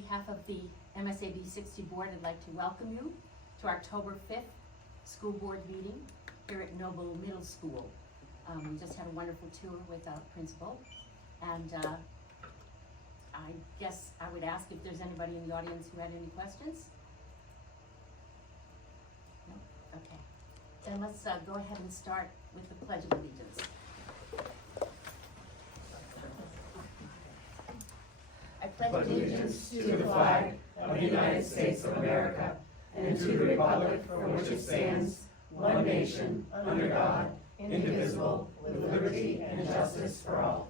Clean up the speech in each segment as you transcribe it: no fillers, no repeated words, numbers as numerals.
behalf of the MSAB 60 Board, I'd like to welcome you to October 5th school board meeting here at Noble Middle School. We just had a wonderful tour with our principal, and I guess I would ask if there's anybody in the audience who had any questions? No? Okay. Then let's go ahead and start with the Pledge of Allegiance. I pledge allegiance to the flag of the United States of America and to the republic for which it stands, one nation, under God, indivisible, with liberty and justice for all.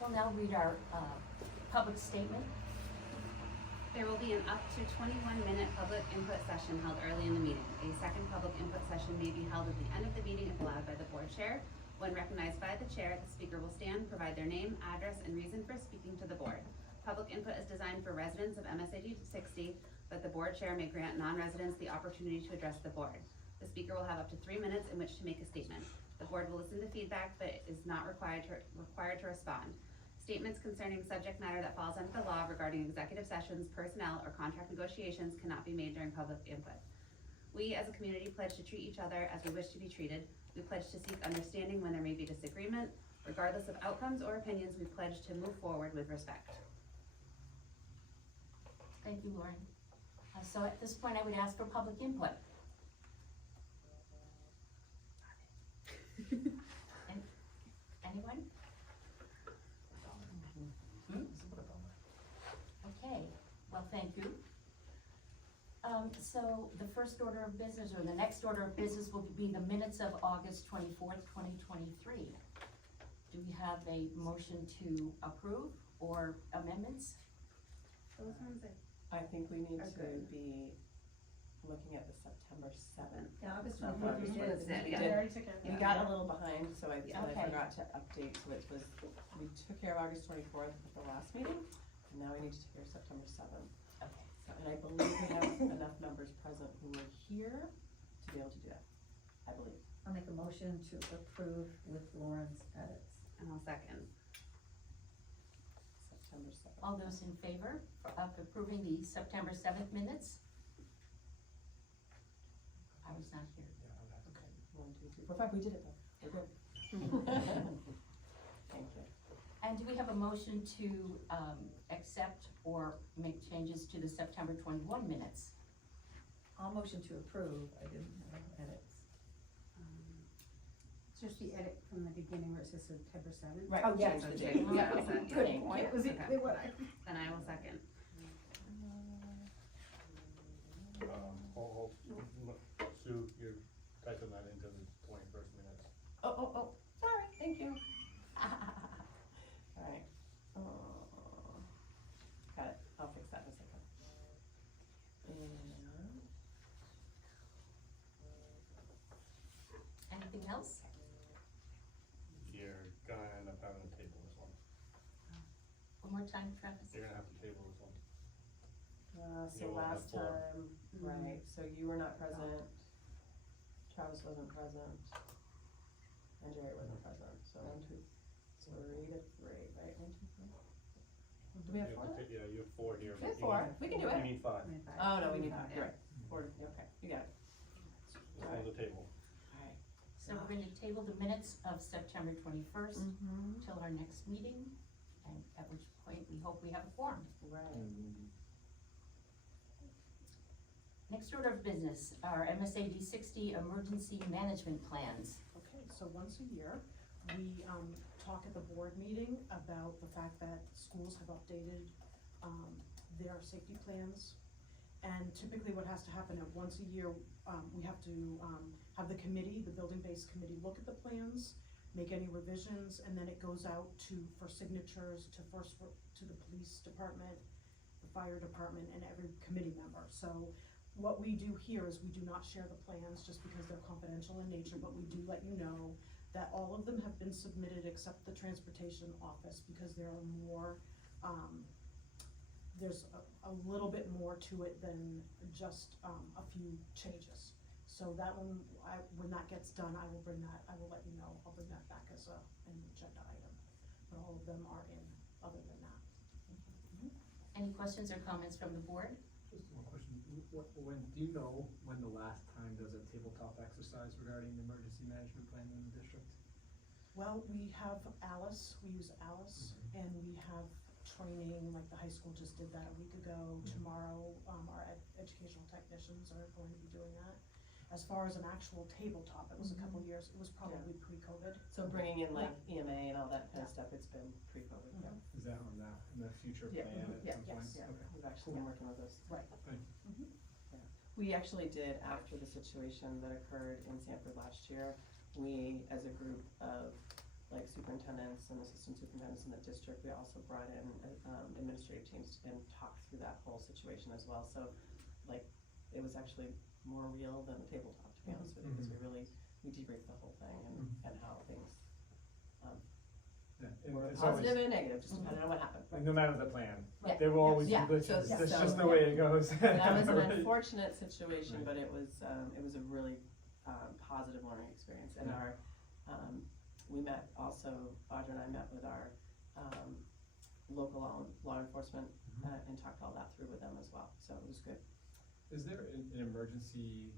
We'll now read our public statement. There will be an up to 21-minute public input session held early in the meeting. A second public input session may be held at the end of the meeting if allowed by the board chair. When recognized by the chair, the speaker will stand, provide their name, address, and reason for speaking to the board. Public input is designed for residents of MSAD 60, but the board chair may grant non-residents the opportunity to address the board. The speaker will have up to 3 minutes in which to make a statement. The board will listen to feedback, but is not required to respond. Statements concerning subject matter that falls under the law regarding executive sessions, personnel, or contract negotiations cannot be made during public input. We as a community pledge to treat each other as we wish to be treated. We pledge to seek understanding when there may be disagreement. Regardless of outcomes or opinions, we pledge to move forward with respect. Thank you, Lauren. So at this point, I would ask for public input. Anyone? Okay, well, thank you. So the first order of business, or the next order of business, will be the minutes of August 24th, 2023. Do we have a motion to approve or amendments? Those ones I think we need Are to good. be looking at the September 7th. Yeah, August Not 24th, we August did. 4th. Yeah. We already took it. We got a little behind, so I Yeah, okay. forgot to update, so it was, we took care of August 24th at the last meeting, and now we need to take care of September 7th. Okay. So, and I believe we have enough members present who were here to be able to do that, I believe. I'll make a motion to approve with Lauren's edits. and I'll second. September 7th. All those in favor of approving the September 7th minutes? I was not here. Okay, 1, 2, 3, 4, 5, we did it though, we're good. Thank you. And do we have a motion to accept or make changes to the September 21 minutes? I'll motion to approve, I didn't have edits. It's just the edit from the beginning where it says September 7th. Right, Oh, yeah. change the Okay, date. yeah, I'll second. Good It point. was, Okay. what I, Then I will second. Sue, you're typing that into the 21st minutes. Oh, sorry, thank you. Alright. Got it, I'll fix that in a second. Anything else? You're gonna end up having to table this one. One more time, Travis? You're gonna have to table this one. So You will have last 4. time, right, so you were not present, Travis wasn't present, and Jerry wasn't present, so 1, 2, 3 to 3, right, 1, 2, 3? Do we have You 4 have to left? Yeah, you have 4 here. We have You 4, need- we can do You it. need 5. Oh, no, we need 5, Yeah. you're right, 4, okay, you got it. Hold the table. Alright. So we're going to table the minutes of September 21st Mm-hmm. till our next meeting, and at which point we hope we have a quorum. Right. Next order of business, our MSAD 60 emergency management plans. Okay, so once a year, we, talk at the board meeting about the fact that schools have updated, their safety plans. And typically what has to happen at once a year, we have to, have the committee, the building-based committee, look at the plans, make any revisions, and then it goes out for signatures to the police department, the fire department, and every committee member. So what we do here is we do not share the plans just because they're confidential in nature, but we do let you know that all of them have been submitted except the transportation office, because there are more, there's a little bit more to it than just a few changes. So that one, when that gets done, I will let you know, I'll bring that back as an agenda item. but all of them are in, other than that. Any questions or comments from the board? Just one question, do you know when the last time there was a tabletop exercise regarding the emergency management plan in the district? Well, we have Alice, we use Alice, and we have training, like the high school just did that a week ago. Tomorrow, our educational technicians are going to be doing that. As far as an actual tabletop, it was a couple years, it was probably pre-COVID. So bringing in like EMA and all that kind of stuff, it's been pre-COVID, yeah. Is that on in the future Yeah, plan yeah, at some point? yes, Yeah, Okay. we've actually been working with those. Right. Thank you. We actually did, after the situation that occurred in Sanford last year, we, as a group of like superintendents and assistant superintendents in the district, we also brought in administrative teams and talked through that whole situation as well. So like, it was actually more real than the tabletop, to be honest with you, because we debriefed the whole thing and how things Yeah, and were it's positive always, and negative, just depending on what happened. and no matter the plan, Yeah. there will always be Yeah. glitches, So- that's so- just the yeah. way it goes. That was an Right. unfortunate situation, Right. but it was a really positive learning experience. And Yeah. we met also, Audra and I met with our local law enforcement and talked all that through with them as well, so it was good. Is there an emergency,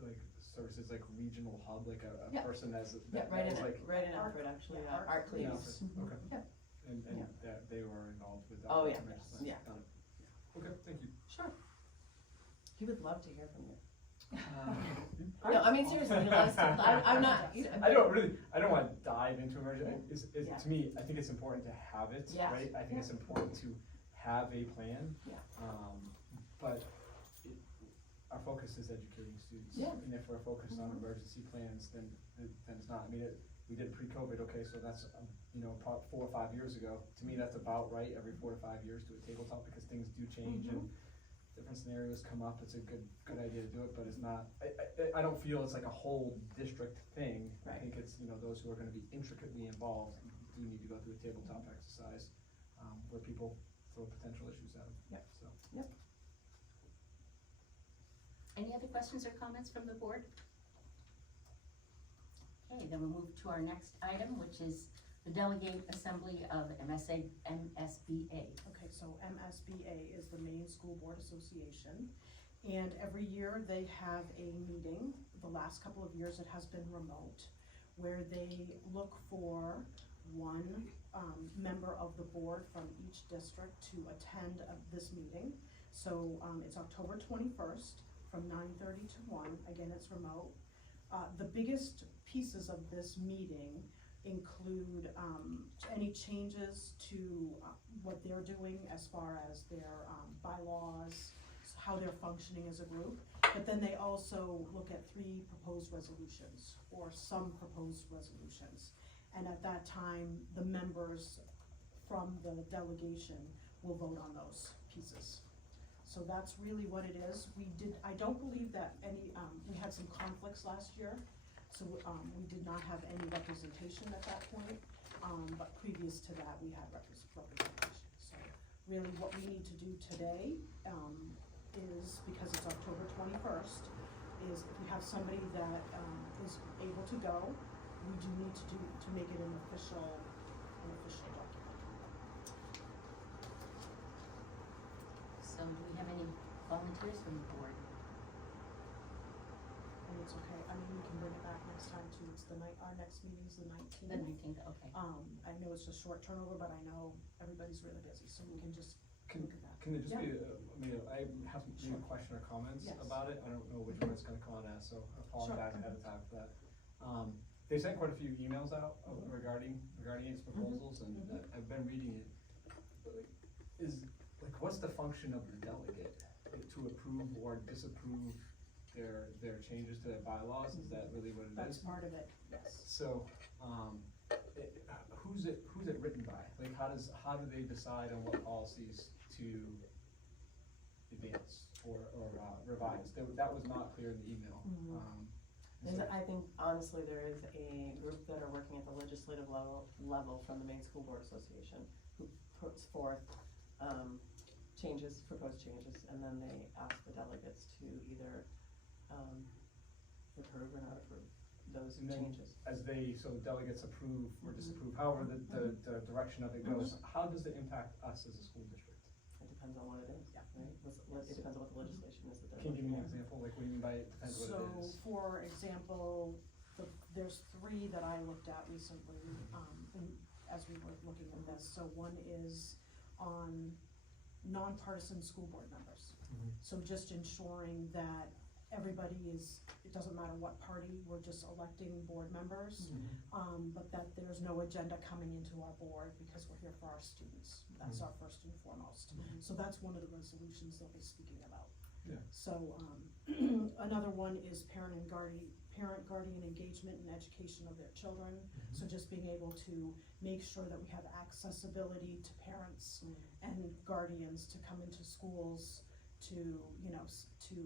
like, services, like regional hub, like a Yeah. person that's, Yeah, that right is in, like, right in Alfred, actually, Yeah, Art in Cleves. office? Okay. Yeah. And Yeah. that they were involved with that? Oh, yeah, emergency plan? yeah. Got it. Okay, thank you. Sure. He would love to hear from you. Um, No, I mean, seriously, he loves to, I'm not, I don't wanna dive into emergency, Yeah. to me, I think it's important to have it, Yes. right? I think it's important to have a plan. Yeah. But our focus is educating students. Yeah. And if we're focused on emergency plans, then it's not, I mean, we did pre-COVID, okay, so that's, about 4 or 5 years ago. To me, that's about right, every 4 to 5 years do a tabletop, because things do change and different scenarios come up, it's a good idea to do it, but it's not, I don't feel it's like a whole district thing. I Right. think it's, those who are gonna be intricately involved do need to go through a tabletop exercise, where people throw potential issues at them. Yep. So. Any other questions or comments from the board? Okay, then we'll move to our next item, which is the Delegate Assembly of MSBA. Okay, so MSBA is the Maine School Board Association, and every year they have a meeting. The last couple of years it has been remote, where they look for one member of the board from each district to attend this meeting. So it's October 21st from 9:30 to 1, again, it's remote. The biggest pieces of this meeting include any changes to what they're doing as far as their bylaws, how they're functioning as a group. But then they also look at 3 proposed resolutions, or some proposed resolutions. And at that time, the members from the delegation will vote on those pieces. So that's really what it is. I don't believe that we had some conflicts last year, so we did not have any representation at that point. But previous to that, we had representation. So really what we need to do today is, because it's October 21st, is if we have somebody that is able to go, we do need to make it an official document. So do we have any volunteers from the board? And it's okay, I mean, we can bring it back next time too, our next meeting's the 19th. The 19th, okay. I know it's just short turnover, but I know everybody's really busy, so we can just look at that. Can there just Yeah. be, I have maybe a question or comments Yes. about it, I don't know which one it's gonna come out as, so I apologize Sure. ahead of time for that. They sent quite a few emails out regarding its proposals, and I've been reading it. But, what's the function of the delegate? To approve or disapprove their changes to their bylaws, is that really what it is? That's part of it, yes. So, who's it written by? Like, how do they decide on what policies to advance or revise? That was not clear in the email. I think honestly, there is a group that are working at the legislative level from the Maine School Board Association, who puts forth proposed changes, and then they ask the delegates to either approve or not approve. those And then- changes. As so delegates approve or disapprove, however the direction of it goes, how does it impact us as a school district? It depends on what it is, Yeah. right? It depends on what the legislation is that they're Can you give me an looking at. example, like what do you mean by it depends what it So, is? for example, there's three that I looked at recently, as we were looking at this. So one is on nonpartisan school board members. Mhm. So just ensuring that everybody it doesn't matter what party, we're just electing board members. But that there's no agenda coming into our board because we're here for our students. That's our first and foremost. So that's one of the resolutions they'll be speaking about. Yeah. So, another one is parent guardian engagement and education of their children. So just being able to make sure that we have accessibility to parents and guardians to come into schools, to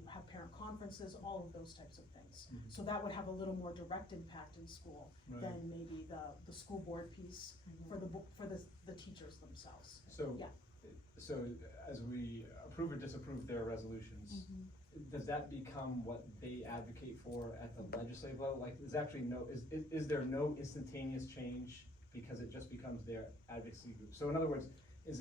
have parent conferences, all of those types of things. Mhm. So that would have a little more direct impact in school Right. than maybe the school board piece for the teachers themselves. So, Yeah. so as we approve or disapprove their resolutions, does that become what they advocate for at the legislative level? Like, is there no instantaneous change because it just becomes their advocacy group? So in other words, it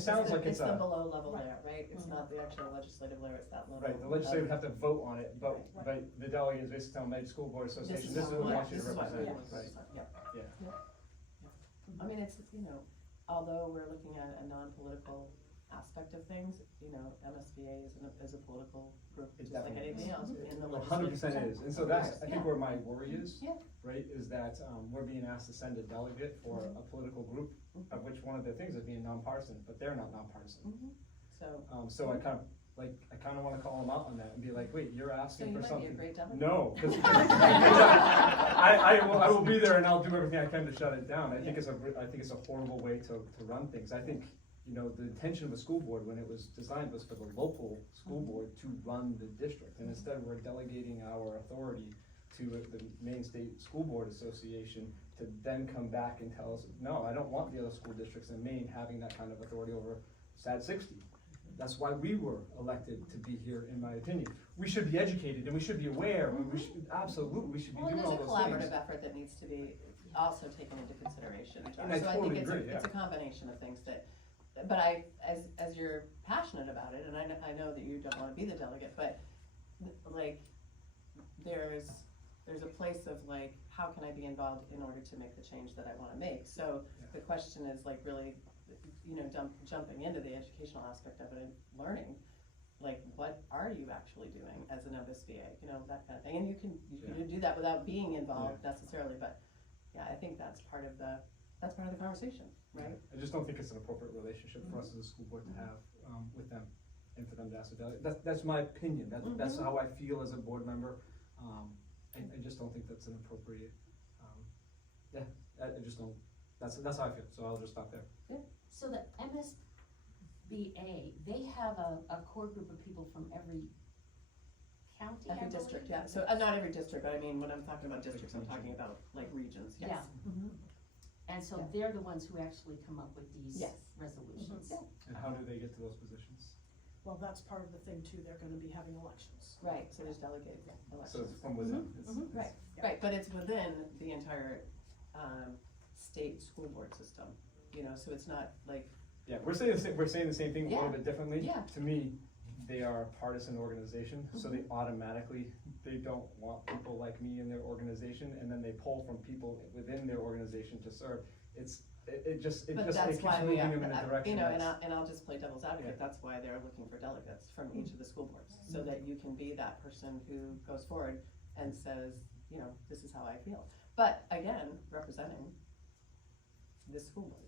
sounds like it's the a, below level Right. there, right? It's Mhm. not the actual legislative layer, it's that level. right, the legislature would have to vote on it, but Right. the delegates basically tell the school board association, this is what we want you to represent, right? Yeah. I mean, it's, although we're looking at a non-political aspect of things, MSBA is a political group, It just like definitely anything else in the legislative. 100% is, and so that's, I think Yeah. where my worry is, Yeah. right, is that, we're being asked to send a delegate for a political group, of which one of the things is being nonpartisan, but they're not nonpartisan. Mhm. So, So I kind of wanna call them out on that and be like, wait, you're so asking you for might be a something. great delegate. No, 'cause I will be there and I'll do everything I can to shut it down. I think it's a horrible way to run things. I think, the intention of the school board when it was designed was for the local school board to run the district. And instead we're delegating our authority to the Maine State School Board Association to then come back and tell us, no, I don't want the other school districts in Maine having that kind of authority over SAD 60. That's why we were elected to be here, in my opinion. We should be educated and we should be aware, we should be doing all those things. Well, there's a collaborative effort that needs to be also taken into consideration. And I totally agree, it's a combination of things but as you're passionate about it, and I know that you don't wanna be the delegate, but like, there's a place of like, how can I be involved in order to make the change that I wanna make? So the question is like really, jumping into the educational aspect of it and learning, like, what are you actually doing as an MSBA, that kind of thing. And you can do that without being involved necessarily, but yeah, I think that's part of the conversation, right? I just don't think it's an appropriate relationship for us as a school board to have, with them, and for them to ask the delegate. That's my opinion, that's how I feel as a board member. I just don't think that's an appropriate, I just don't, that's how I feel, so I'll just stop there. So the MSBA, they have a core group of people from every county, I Every believe? district, yeah, so, not every district, but I mean, when I'm talking about districts, I'm talking about like regions, yes. Yeah. Mhm. And so Yeah. they're the ones who actually come up with these Yes. resolutions. Mhm. And how do they get to those positions? Well, that's part of the thing too, they're gonna be having elections. Right, so there's delegated So elections. it's from within, Right, right, but it's within the entire, state school board system, so it's not like, Yeah, we're saying the same thing a little Yeah. bit differently. Yeah. To me, they are a partisan organization, so they automatically, they don't want people like me in their organization, and then they pull from people within their organization to serve. It just but keeps that's why moving we them have, in a direction and that's. I'll just play devil's advocate, Yeah. that's why they're looking for delegates from each of the school boards, so that you can be that person who goes forward and says, this is how I feel. But again, representing this school board,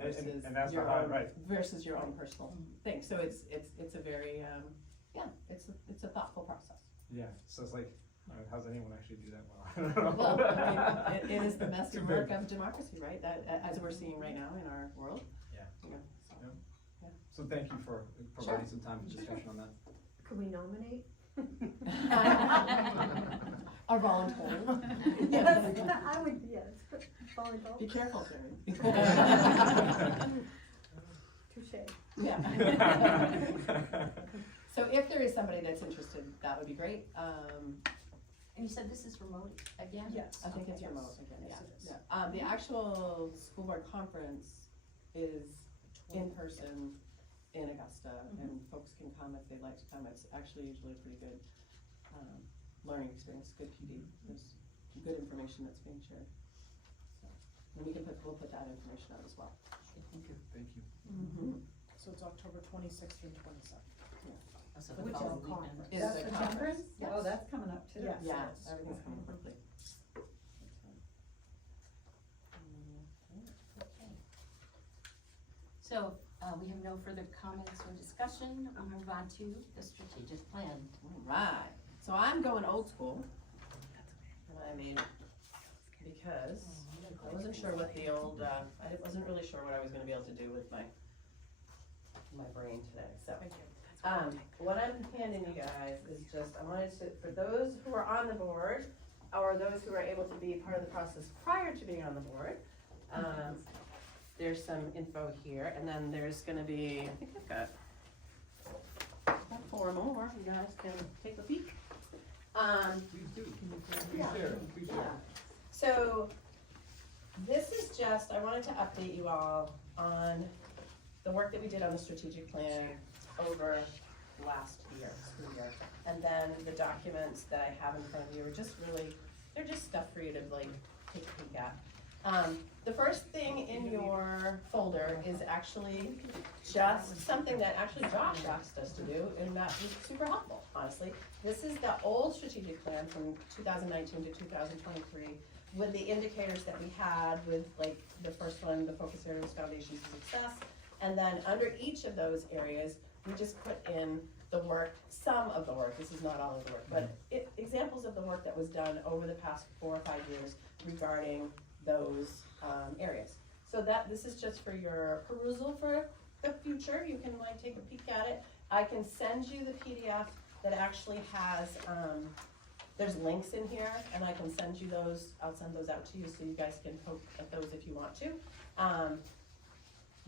versus And that's your not own, right. versus your own personal thing, so it's a very, it's a thoughtful process. Yeah, so it's like, how's anyone actually do that well? I don't know. Well, I mean, it is the messy Too work big. of democracy, right, that, as we're seeing right now in our world. Yeah. So. So thank you for providing some time for discussion on that. Could we nominate? Our volunteer. Yes, I would, yes, volleyball. Be careful, Terry. Touche. Yeah. So if there is somebody that's interested, that would be great. And you said this is remote again? Yes. I think it's Yes. remote again, Yes, yeah. it is. The actual school board conference is in person in Augusta, and folks can come if they'd like to come. It's actually usually a pretty good, learning experience, good PD. There's good information that's being shared. So, and we'll put that information out as well. Thank you. So it's October 26th and 27th. Oh, so Which the is following conference. weekend. Is That's the the conference. conference? Oh, that's coming up too. Yes. Yeah, Yes. everything's coming quickly. So, we have no further comments or discussion, we'll move on to the strategic plan. Alright, so I'm going old school. I mean, because I wasn't sure what the old, I wasn't really sure what I was gonna be able to do with my brain today, so. Thank you. What I'm handing you guys is just, I wanted to, for those who are on the board, or those who are able to be part of the process prior to being on the board, there's some info here, and then there's gonna be, I think I've got about 4 more, you guys can take a peek. Please do. Please share, please share. So, this is just, I wanted to update you all on the work that we did on the strategic plan over last year, school year. And then the documents that I have in front of you are just really, they're just stuff for you to like take a peek at. The first thing in your folder is actually just something that actually Josh asked us to do, and that was super helpful, honestly. This is the old strategic plan from 2019 to 2023 with the indicators that we had with like the first one, the focus areas, foundations of success. And then under each of those areas, we just put in the work, some of the work, this is not all of the work, but examples of the work that was done over the past 4 or 5 years regarding those areas. So this is just for your perusal for the future. You can like take a peek at it. I can send you the PDF that actually has, there's links in here, and I can send you those, I'll send those out to you so you guys can poke at those if you want to.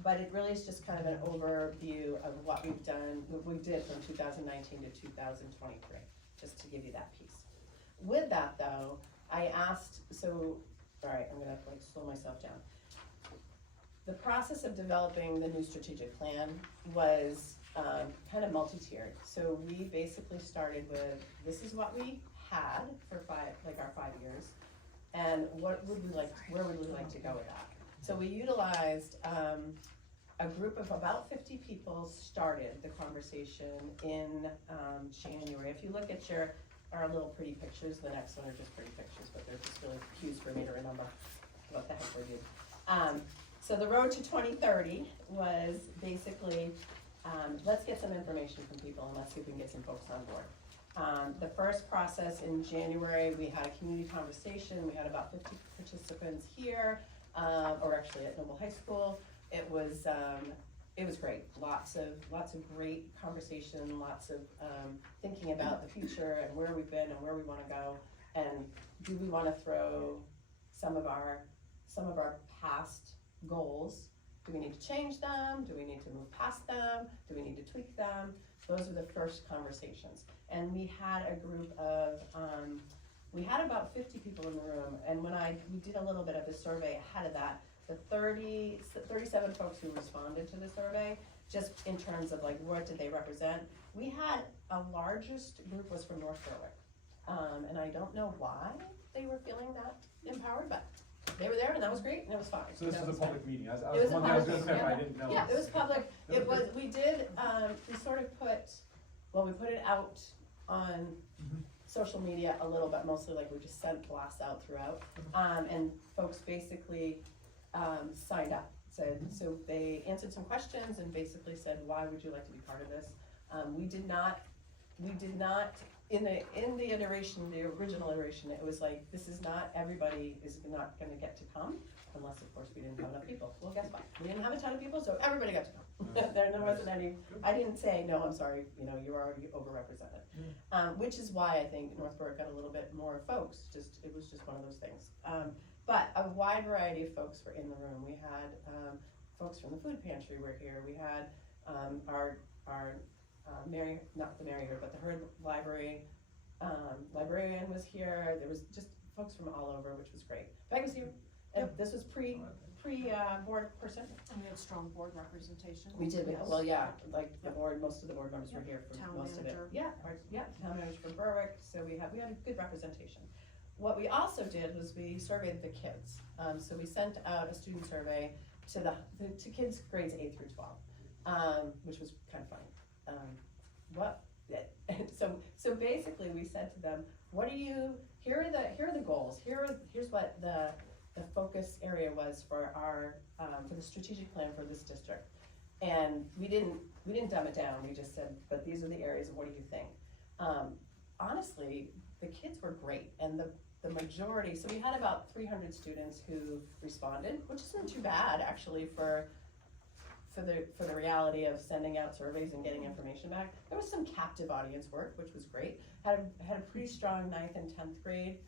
But it really is just kind of an overview of what we've done, what we did from 2019 to 2023, just to give you that piece. With that though, I asked, so, all right, I'm gonna like slow myself down. The process of developing the new strategic plan was kind of multi-tiered. So we basically started with, this is what we had for our 5 years, and what would we like, where would we like to go with that? So we utilized a group of about 50 people started the conversation in January. If you look at our little pretty pictures, the next one are just pretty pictures, but they're just really cues for me to remember what the heck we're doing. So the road to 2030 was basically, let's get some information from people and let's see if we can get some folks on board. The first process in January, we had a community conversation. We had about 50 participants here, or actually at Noble High School. It was great. Lots of great conversation, lots of thinking about the future and where we've been and where we want to go, and do we want to throw some of our past goals? Do we need to change them? Do we need to move past them? Do we need to tweak them? Those are the first conversations. And we had a group of, we had about 50 people in the room, and when we did a little bit of the survey ahead of that, the 37 folks who responded to the survey, just in terms of like what did they represent, we had a largest group was from North Berwick. And I don't know why they were feeling that empowered, but they were there and that was great and it was fine. So this That was a fine. public meeting, I It was was a wondering, I was public gonna clarify, I meeting, didn't know. Yeah, it was public. It was, we did, we sort of we put it out on social media a little bit, mostly like we just sent blasts out throughout. And folks basically signed up, so they answered some questions and basically said, why would you like to be part of this? We did not, in the iteration, the original iteration, it was like, this is not, everybody is not gonna get to come, unless of course we didn't have enough people. Well, guess what? We didn't have a ton of people, so everybody got to come. There wasn't any, I didn't say, no, I'm sorry, you're already overrepresented. Which is why I think North Berwick got a little bit more folks, it was just one of those things. But a wide variety of folks were in the room. We had folks from the food pantry were here. We had our not the Mary Herd, but the Herd Library librarian was here, there was just folks from all over, which was great. Peg was here, and this was board person. And we had strong board representation. We did, Yes. well, yeah, like the Yep. board, most of the board members were Yep. here for Town most of it. manager. Yeah, town manager from Berwick, so we had a good representation. What we also did was we surveyed the kids, so we sent out a student survey to kids grades 8 through 12, which was kind of funny. So basically we said to them, here are the goals, here's what the focus area was for the strategic plan for this district. And we didn't dumb it down, we just said, but these are the areas, and what do you think? Honestly, the kids were great, and the majority, so we had about 300 students who responded, which isn't too bad actually for the reality of sending out surveys and getting information back. There was some captive audience work, which was great. Had a pretty strong 9th and 10th grade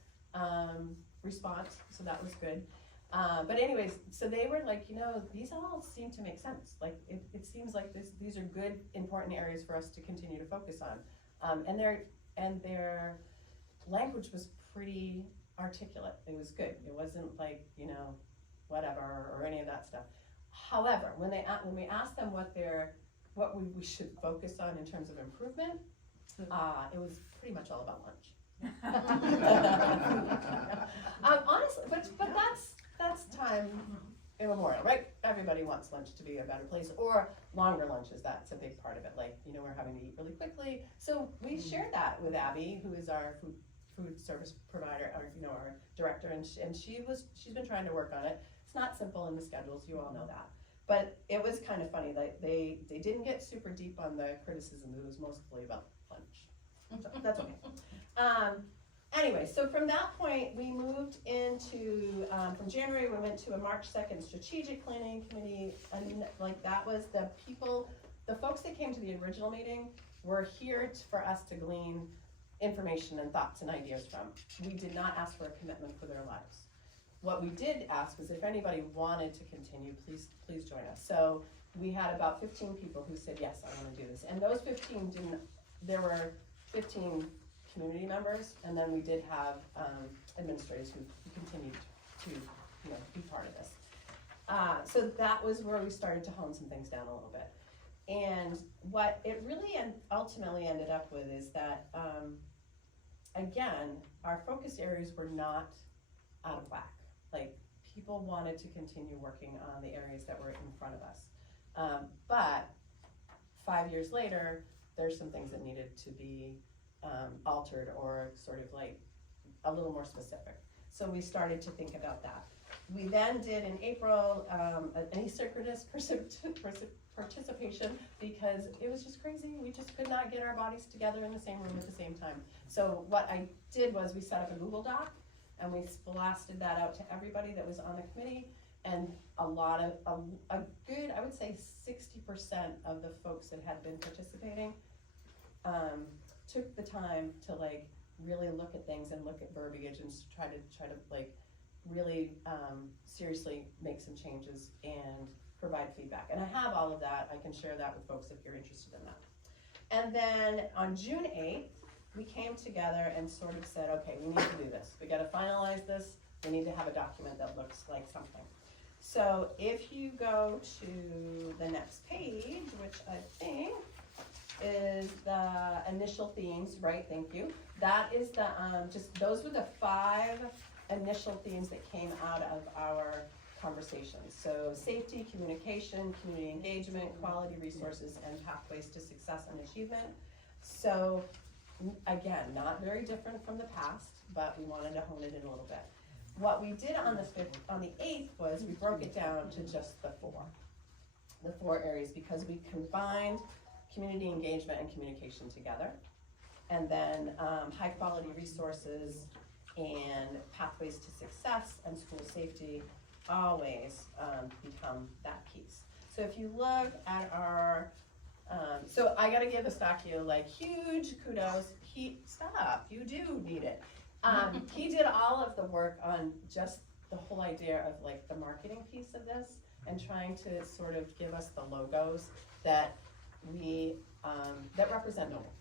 response, so that was good. But anyways, so they were like, these all seem to make sense. Like, it seems like these are good, important areas for us to continue to focus on. And their language was pretty articulate. It was good. It wasn't like, whatever, or any of that stuff. However, when we asked them what we should focus on in terms of improvement, it was pretty much all about lunch. Honestly, but that's time immemorial, right? Everybody wants lunch to be a better place, or longer lunches. That's a big part of it. Like, we're having to eat really quickly. So we shared that with Abby, who is our food service provider, or our director, and she's been trying to work on it. It's not simple in the schedules, you all know that. But it was kind of funny, like they didn't get super deep on the criticism. It was mostly about lunch. So that's okay. Anyway, so from that point, we moved into, from January, we went to a March 2nd strategic planning committee, and like that was the folks that came to the original meeting were here for us to glean information and thoughts and ideas from. We did not ask for a commitment for their lives. What we did ask was if anybody wanted to continue, please join us. So we had about 15 people who said, yes, I want to do this. And those 15 there were 15 community members, and then we did have administrators who continued to be part of this. So that was where we started to hone some things down a little bit. And what it really ultimately ended up with is that, again, our focus areas were not out of whack. Like, people wanted to continue working on the areas that were in front of us. But 5 years later, there's some things that needed to be altered or sort of like a little more specific. So we started to think about that. We then did in April an asynchronous participation because it was just crazy. We just could not get our bodies together in the same room at the same time. So what I did was we set up a Google Doc and we blasted that out to everybody that was on the committee, and a good, I would say 60% of the folks that had been participating took the time to like really look at things and look at verbiage and try to like really seriously make some changes and provide feedback. And I have all of that. I can share that with folks if you're interested in that. And then on June 8th, we came together and sort of said, okay, we need to do this. We got to finalize this. We need to have a document that looks like something. So if you go to the next page, which I think is the initial themes, right? Thank you. That is the, those were the 5 initial themes that came out of our conversations. So safety, communication, community engagement, quality resources, and pathways to success and achievement. So again, not very different from the past, but we wanted to hone it in a little bit. What we did on the 8th was we broke it down to just the 4 areas, because we combined community engagement and communication together, and then high quality resources and pathways to success and school safety always become that piece. So if you look at our, so I gotta give Estacio like huge kudos. You do need it. He did all of the work on just the whole idea of like the marketing piece of this and trying to sort of give us the logos that we, that represent Noble.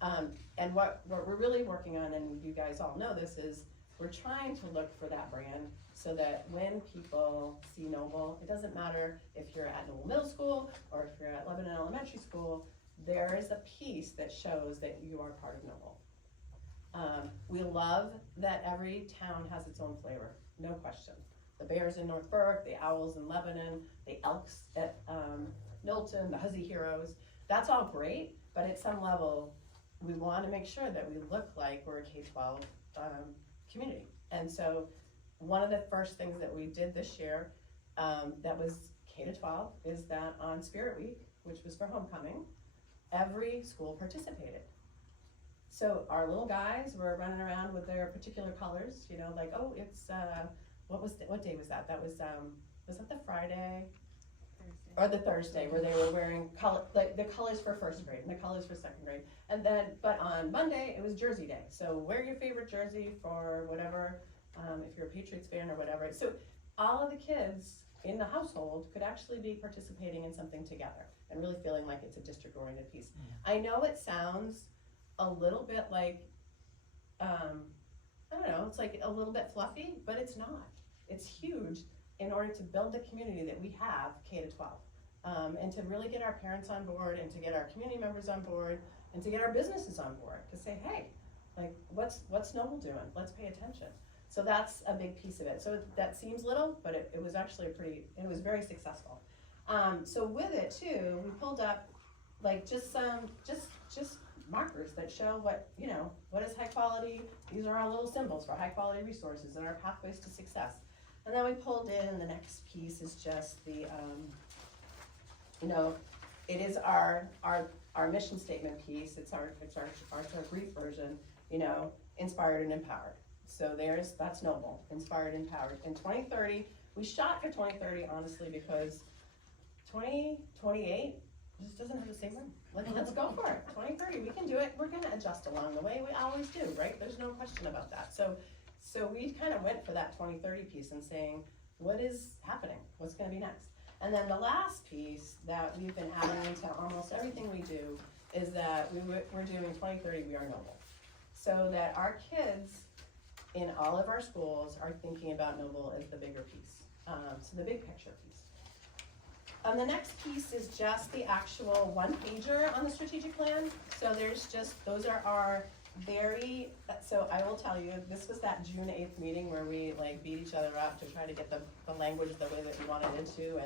And what we're really working on, and you guys all know this, is we're trying to look for that brand so that when people see Noble, it doesn't matter if you're at Noble Middle School or if you're at Lebanon Elementary School, there is a piece that shows that you are part of Noble. We love that every town has its own flavor, no question. The Bears in North Berk, the Owls in Lebanon, the Elks at Milton, the Huzzy Heroes, that's all great, but at some level, we want to make sure that we look like we're a K-12 community. And so one of the first things that we did this year that was K-12 is that on Spirit Week, which was for homecoming, every school participated. So our little guys were running around with their particular colors, you know, like, oh, it's, what day was that? That was that the Friday? Or the Thursday, where they were wearing like the colors for first grade and the colors for second grade. And then, but on Monday, it was Jersey Day. So wear your favorite jersey for whatever, if you're a Patriots fan or whatever. So all of the kids in the household could actually be participating in something together and really feeling like it's a district-oriented piece. I know it sounds a little bit like, I don't know, it's like a little bit fluffy, but it's not. It's huge in order to build the community that we have K-12. And to really get our parents on board and to get our community members on board and to get our businesses on board to say, hey, like what's Noble doing? Let's pay attention. So that's a big piece of it. So that seems little, but it was actually it was very successful. So with it too, we pulled up like just markers that show what, you know, what is high quality. These are our little symbols for high quality resources and our pathways to success. And then we pulled in, the next piece is just the, you know, it is our mission statement piece. It's our brief version, you know, inspired and empowered. So that's Noble, inspired and empowered. In 2030, we shot for 2030, honestly, because 2028 just doesn't have the same room. Let's go for it. 2030, we can do it. We're gonna adjust along the way. We always do, right? There's no question about that. So we kind of went for that 2030 piece and saying, what is happening? What's gonna be next? And then the last piece that we've been adding into almost everything we do is that we're doing 2030, we are Noble. So that our kids in all of our schools are thinking about Noble as the bigger piece. So the big picture piece. The next piece is just the actual one-pager on the strategic plan. So those are our so I will tell you, this was that June 8th meeting where we like beat each other up to try to get the language the way that we wanted it to,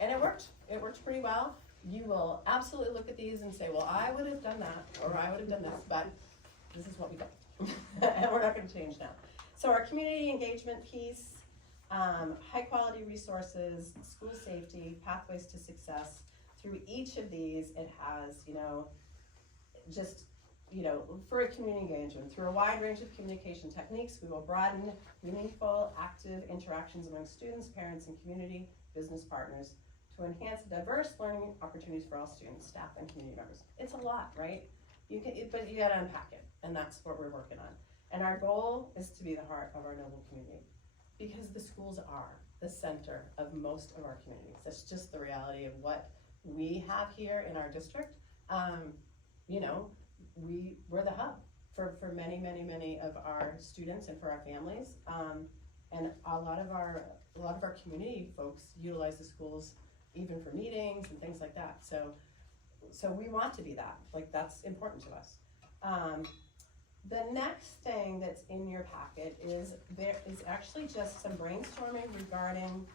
and it worked pretty well. You will absolutely look at these and say, well, I would have done that, or I would have done this, but this is what we did, and we're not gonna change now. So our community engagement piece, high quality resources, school safety, pathways to success, through each of these, it has, you know, just, you know, for a community engagement, through a wide range of communication techniques, we will broaden meaningful, active interactions among students, parents, and community business partners to enhance diverse learning opportunities for all students, staff, and community members. It's a lot, right? But you gotta unpack it, and that's what we're working on. And our goal is to be the heart of our Noble community, because the schools are the center of most of our communities. That's just the reality of what we have here in our district. You know, we're the hub for many, many, many of our students and for our families. And a lot of our community folks utilize the schools even for meetings and things like that. So we want to be that, like that's important to us. The next thing that's in your packet is there is actually just some brainstorming regarding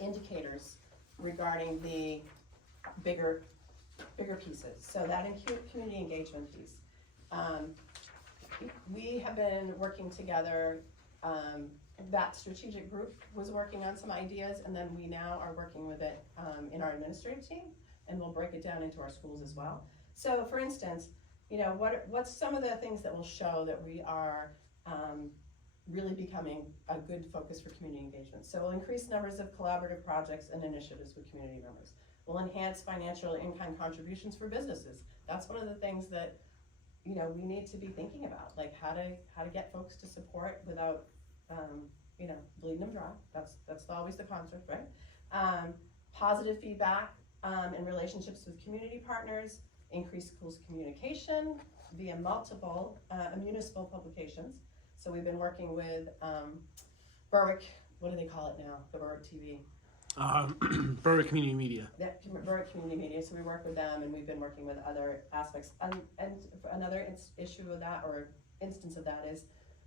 indicators regarding the bigger pieces. So that community engagement piece. We have been working together, that strategic group was working on some ideas, and then we now are working with it in our administrative team, and we'll break it down into our schools as well. So for instance, you know, what's some of the things that will show that we are really becoming a good focus for community engagement? So we'll increase numbers of collaborative projects and initiatives with community members. We'll enhance financial in-kind contributions for businesses. That's one of the things that, you know, we need to be thinking about, like how to get folks to support without, you know, bleeding them dry. That's always the concept, right? Positive feedback and relationships with community partners, increase schools' communication via multiple municipal publications. So we've been working with Berwick, what do they call it now, the Berwick TV? Berwick Community Media. Berwick Community Media, so we work with them, and we've been working with other aspects. And another issue of that, or instance of that, is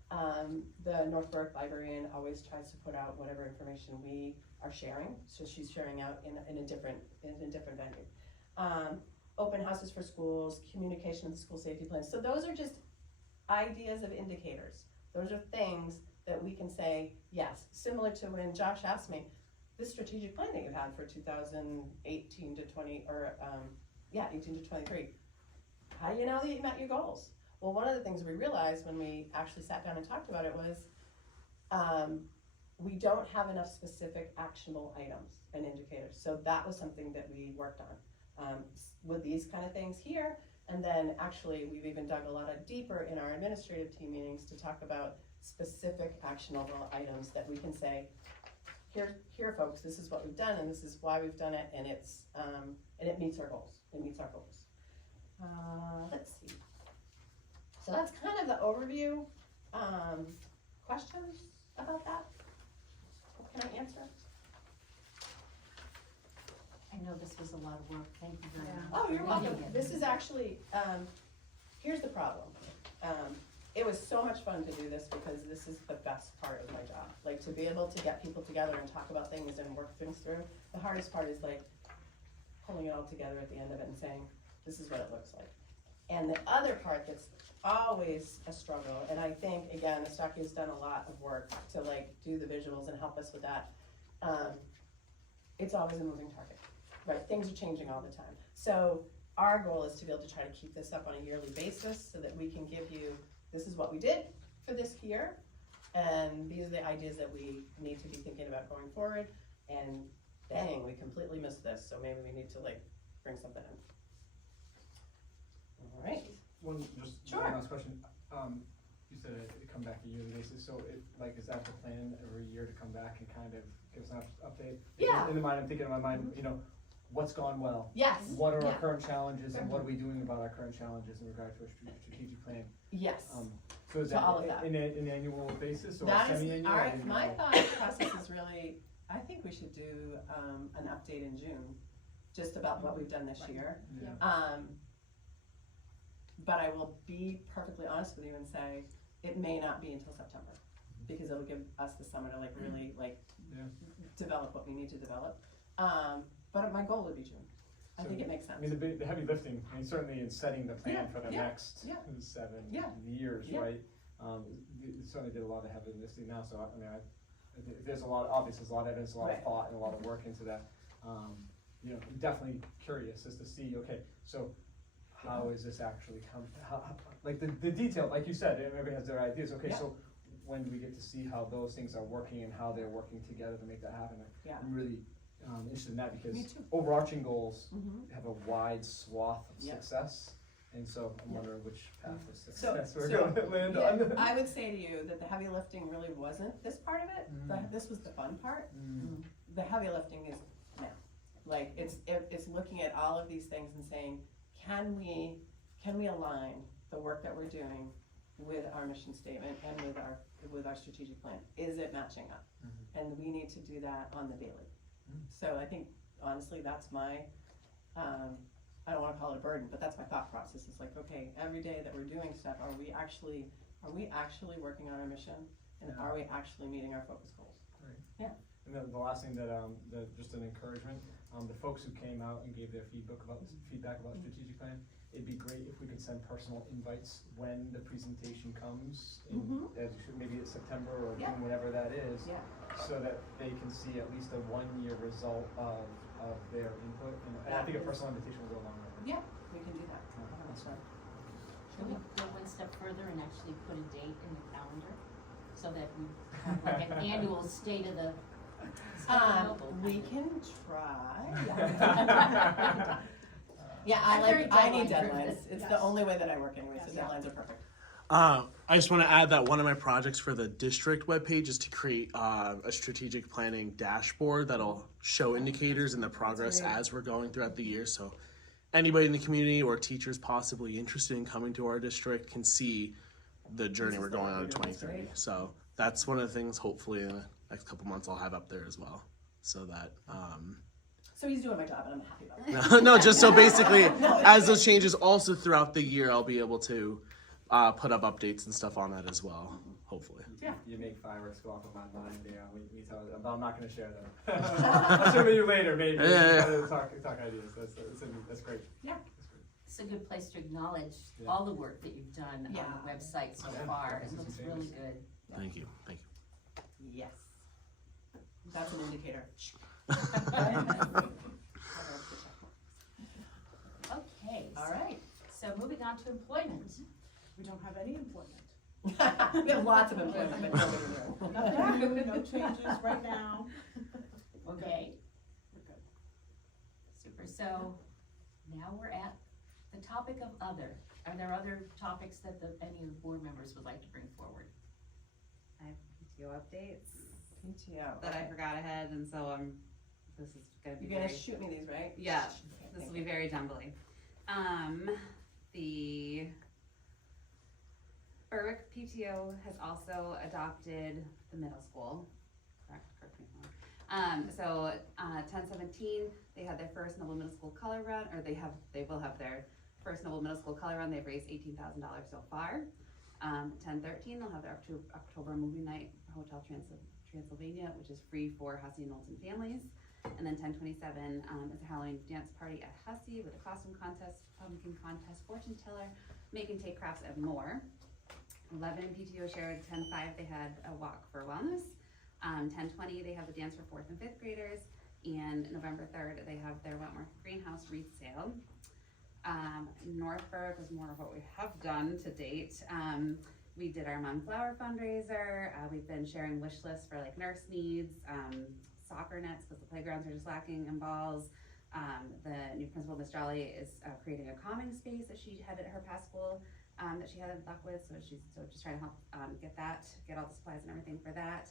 the North Berwick Librarian always tries to put out whatever information we are sharing, so she's sharing out in a different venue. Open houses for schools, communication of the school safety plan. So those are just ideas of indicators. Those are things that we can say, yes, similar to when Josh asked me, this strategic plan that you had for 2018 to 20, or 18 to 23, how do you know that you met your goals? Well, one of the things we realized when we actually sat down and talked about it was we don't have enough specific actionable items and indicators. So that was something that we worked on with these kind of things here. And then actually we've even dug a lot deeper in our administrative team meetings to talk about specific actionable items that we can say, here folks, this is what we've done and this is why we've done it, and it's and it meets our goals. Let's see. So that's kind of the overview. Questions about that? What can I answer? I know this was a lot of work, thank you very much. Oh, you're for welcome. leading it. This is actually, here's the problem. It was so much fun to do this because this is the best part of my job. Like, to be able to get people together and talk about things and work things through. The hardest part is like pulling it all together at the end of it and saying, this is what it looks like. And the other part that's always a struggle, and I think, again, Estaki has done a lot of work to like do the visuals and help us with that. It's always a moving target, right? Things are changing all the time. So our goal is to be able to try to keep this up on a yearly basis so that we can give you, this is what we did for this year, and these are the ideas that we need to be thinking about going forward, and dang, we completely missed this, so maybe we need to like bring something in. All right. Sure. One last question. You said it come back a yearly basis, so is that the plan every year to come back and kind of give us an update? Yeah. In my mind, what's gone well? Yes. What are our Yeah. current challenges, and what are we doing about our current challenges in regard to our strategic plan? Yes. So is So that all of that. an annual basis or That is, semi-annual? all I right, didn't my know. thought process is really, I think we should do an update in June, just about what we've done this year. Yeah. But I will be perfectly honest with you and say, it may not be until September, because it'll give us the summer to like really like Yeah. develop what we need to develop. But my goal would be June. I So, think it makes sense. I mean, the heavy lifting, certainly in setting the plan Yeah, for the yeah, next yeah. 7 Yeah. years, Yeah. right? You certainly did a lot of heavy lifting now, so there's a lot, obviously, there's a lot of evidence, a lot of Right. thought, and a lot of work into that. Definitely curious as to see, okay, so how is this actually like the detail, like you said, everybody has their ideas, okay, Yeah. so when do we get to see how those things are working and how they're working together to make that happen? Yeah. I'm really interested in that Me because too. overarching goals Mhm. have a wide swath of Yeah. success, and so I'm Yeah. wondering which path of So, success we're so, gonna land yeah, on. I would say to you that the heavy lifting really wasn't this part of it, but this was the fun part. The heavy lifting is now. Like, it's looking at all of these things and saying, can we align the work that we're doing with our mission statement and with our strategic plan? Is it matching up? And we need to do that on the daily. So I think, honestly, that's my, I don't wanna call it a burden, but that's my thought process. It's like, okay, every day that we're doing stuff, are we actually working on our mission? And Yeah. are we actually meeting our focus goals? And then the last thing that, just an encouragement, the folks who came out and gave their feedback about strategic plan, it'd be great if we could send personal invites when the presentation comes, maybe it's September or Yeah. June, whatever that is, Yeah. so that they can see at least a 1-year result of their input, and I think a personal invitation will go a long way. Yeah, we can do that. That's right. Should we go one step further and actually put a date in the calendar, so that we have like an annual state of the Noble We kind of- can try. Yeah, I'm very I need deadline-driven. deadlines. It's the only way that I work anyway, so Yes. deadlines are perfect. I just want to add that one of my projects for the district webpage is to create a strategic planning dashboard that'll show indicators and the progress great. as we're going throughout the year. So anybody in the community or teachers possibly interested in coming to our district can see the journey we're going on in 2030. So that's one of the things hopefully in the next couple months I'll have up there as well. So that, So he's doing my job and I'm happy about it. no, just so basically as those changes also throughout the year, I'll be able to put up updates and stuff on that as well, hopefully. You make fireworks go off in my mind, we tell them, but I'm not gonna share them. I'll share with you later, maybe. Yeah. Talk ideas, that's great. Yeah. That's great. It's a good place to acknowledge Yeah. all the work that you've done on Yeah. the website so Yeah. far. It It's looks famous. really good. Thank you. Yes. That's an indicator. Okay. All right. So moving on to employment. We don't have any employment. We have lots of employment, but nobody here. Nothing new, no changes right now. Okay, We're good. super. So now we're at the topic of other. Are there other topics that any of the board members would like to bring forward? I have PTO updates PTO. that I forgot ahead, and so this is gonna be You're gonna very, shoot me these, right? yeah, Okay, this will thank be you. very jumbly. The Berwick PTO has also adopted the middle school, correct me if I'm wrong. So, 10-17, they had their first Noble Middle School color run, or they will have their first Noble Middle School color run. They've raised $18,000 so far. 10-13, they'll have their October movie night, Hotel Transylvania, which is free for Hussey and Knowlton families. And then 10-27 is a Halloween dance party at Hussey with a costume contest, pumpkin contest, fortune teller, make and take crafts, and more. 11 PTO shared. 10-5 they had a walk for wellness. 10-20 they have the dance for 4th and 5th graders. And November 3rd they have their Wentworth Greenhouse wreath sale. North Berwick was more of what we have done to date. We did our Mom Flower fundraiser. We've been sharing wish lists for like nurse needs, soccer nets because the playgrounds are just lacking in balls. The new principal, Miss Jolly, is creating a calming space that she had at her past school that she had luck with. So she's just trying to help get all the supplies and everything for that.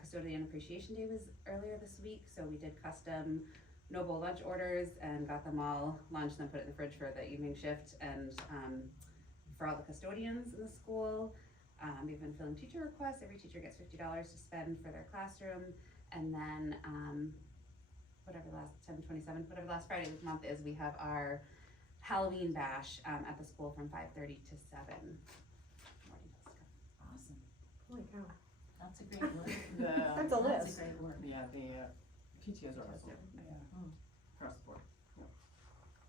Custodian Appreciation Day was earlier this week, so we did custom Noble lunch orders and got them all lunch, then put it in the fridge for the evening shift. And for all the custodians in the school, we've been filling teacher requests. Every teacher gets $50 to spend for their classroom. And then whatever the last 10-27, whatever the last Friday of the month is, we have our Halloween bash at the school from 5:30 to 7. Awesome. Holy cow. That's a great work. That's a That's list. a great work. Yeah, the PTOs are awesome. Yeah. Mm. Across the board.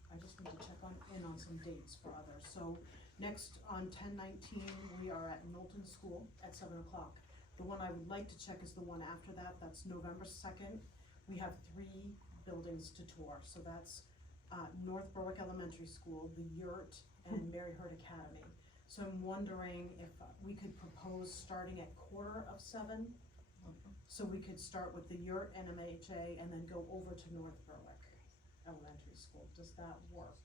I just need to check in on some dates for others. So next on 10-19, we are at Knowlton School at 7 o'clock. The one I would like to check is the one after that. That's November 2nd. We have 3 buildings to tour. So that's North Berwick Elementary School, the Yurt, and Mary Herd Academy. So I'm wondering if we could propose starting at 6:45. So we could start with the Yurt and MHA and then go over to North Berwick Elementary School. Does that work?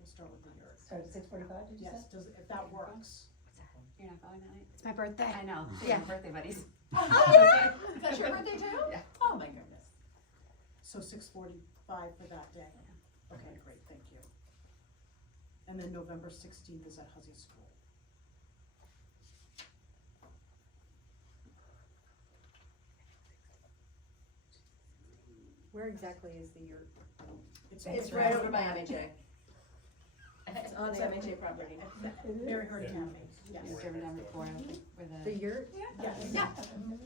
We'll start with the Yurt. Start at 6:45, did you say? Yes, if that works. You're not going that night? It's my birthday. I know. Yeah. Birthday buddies. Oh, yeah? Is that your birthday too? Yeah. Oh, my goodness. So 6:45 for that day. Okay, great, thank you. And then November 16th is at Hussey School. Where exactly is the yurt? It's right over by MHA. It's on the MHA property. Mary Herd Academy, yes. You've driven down before, where The the. yurt? Yes.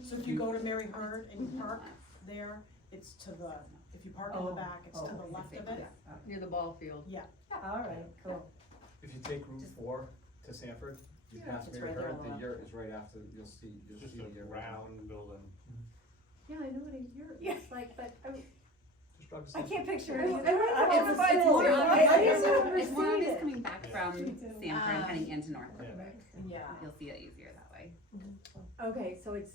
So if you go to Mary Herd and you park there, it's to the, if you park in the back, it's to the left of it. Near the ball field. Yeah. All right, cool. If you take Route 4 to Sanford, you pass It's Mary right there Herd, on the the left. yurt is right after, you'll see Just the a yurt. round building. Yeah, I know what a yurt looks like, but Just drive to I Sanford. can't picture It's it. fine, it's more- more- I just never It's more seen just it. coming back from Sanford and heading into Norfolk. Yeah. You'll see it easier that way. Okay, so it's,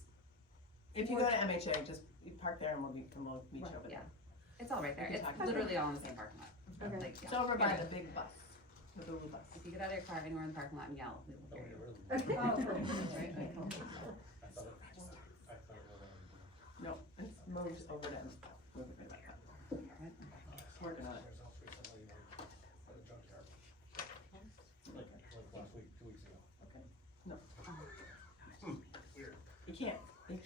If you go to MHA, just you park there and we'll meet you over Yeah. there. It's all right there. We can It's talk. literally all in the same parking lot. Okay. Like, It's yeah. over by Yeah. the big bus, the little bus. If you get out of your car anywhere in the parking lot and yell, we will hear you. oh, cool. Right? Like, I thought it was, No, it's moved over to, move it right back up. Working on it.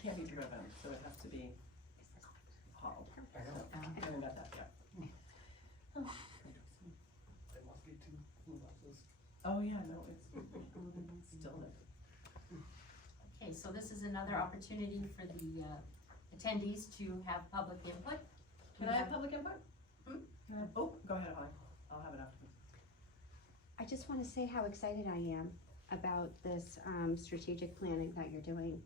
can't be driven, so it has to be hauled. So, haven't got that yet. There must be two blue buses. Oh, yeah, no, it's still there. Okay, so this is another opportunity for the attendees to have public input. Can I have public input? Hmm? Can I have, oh, go ahead, Holly, I'll have it after. I just want to say how excited I am about this strategic planning that you're doing,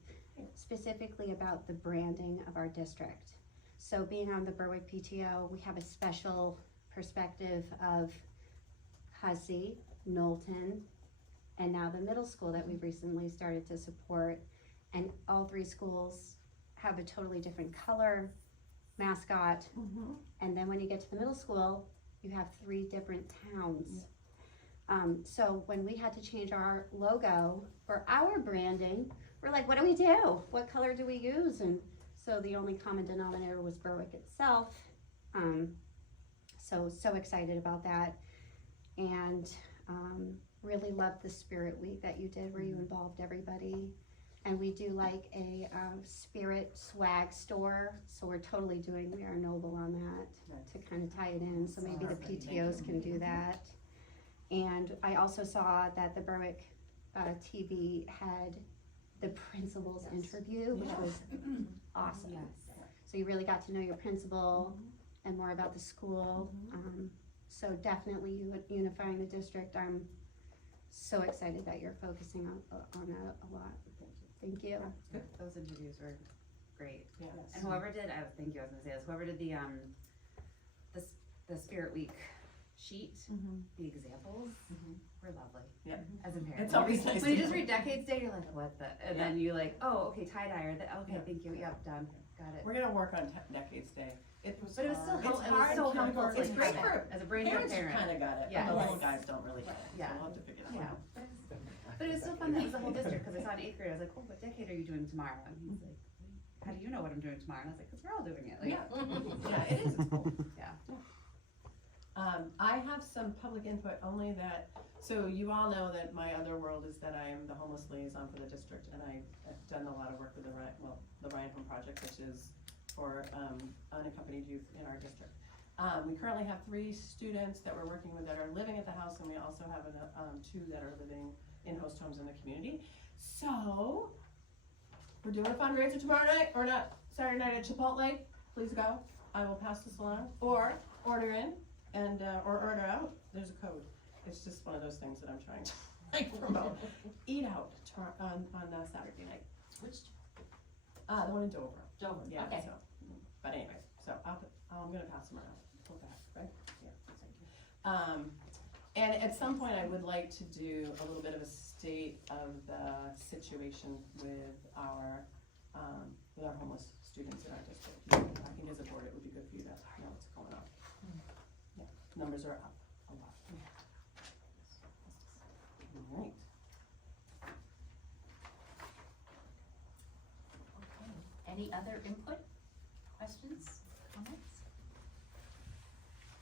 specifically about the branding of our district. So being on the Berwick PTO, we have a special perspective of Hussey, Knowlton, and now the middle school that we've recently started to support. And all three schools have a totally different color, mascot, and then when you get to the middle school, you have 3 different towns. So when we had to change our logo for our branding, we're like, what do we do? What color do we use? And so the only common denominator was Berwick itself. So excited about that. And really loved the Spirit Week that you did where you involved everybody. And we do like a spirit swag store, so we're totally doing We Are Noble on that to kind of tie it in, so maybe the PTOs can do that. And I also saw that the Berwick TV had the principal's interview, which was awesome. So you really got to know your principal and more about the school. So definitely unifying the district. I'm so excited that you're focusing on that a lot. Thank you. Those interviews were great. Yes. And whoever did, thank you, I was gonna say this, whoever did the Spirit Week sheet, the examples were lovely. Yeah. As a parent. It's always nice When you to just know. read Decades Day, you're like, what the, and then you like, oh, okay, tie-dye, or okay, Yeah. thank you, yep, done, got it. We're gonna work on Decades Day. It was But it was still hard. helpful, It's it was hard so to helpful work. to It's like great have for it as a brain dead parents. parent. Kinda got it, Yeah. but the little Yes. guys don't really get it, so Yeah. we'll have to figure that Yeah, out. but it was so fun that it was the whole district, cause I saw in 8th grade, I was like, oh, what decade are you doing tomorrow? And he's like, how do you know what I'm doing tomorrow? And I was like, cause we're all doing it, like. Yeah, it is, it's cool. Yeah. I have some public input only that, so you all know that my other world is that I am the homeless liaison for the district, and I've done a lot of work with the Ryan Home Project, which is for unaccompanied youth in our district. We currently have 3 students that we're working with that are living at the house, and we also have 2 that are living in host homes in the community. So, we're doing a fundraiser tomorrow night, or not, Saturday night at Chipotle. Please go. I will pass this along, or order in, and or order out. There's a code. It's just one of those things that I'm trying to like promote. Eat out on Saturday night. Which, The one in Dover. Dover, Yeah. okay. So, but anyway, so I'm gonna pass them around. Go back, right? Yeah. Thank you. And at some point, I would like to do a little bit of a state of the situation with our homeless students in our district. I think as a board, it would be good for you to know what's going on. Yeah, numbers are up a lot. All right. okay, any other input, questions, comments?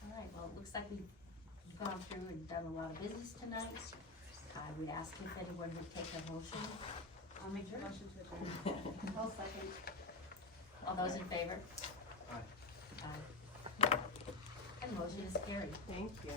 All right, well, it looks like we've gone through and done a lot of business tonight. I would ask if anyone would take a motion. I'll make the motion to adjourn. I'll second. All those in favor? Aye. Aye. And motion is carried. Thank you.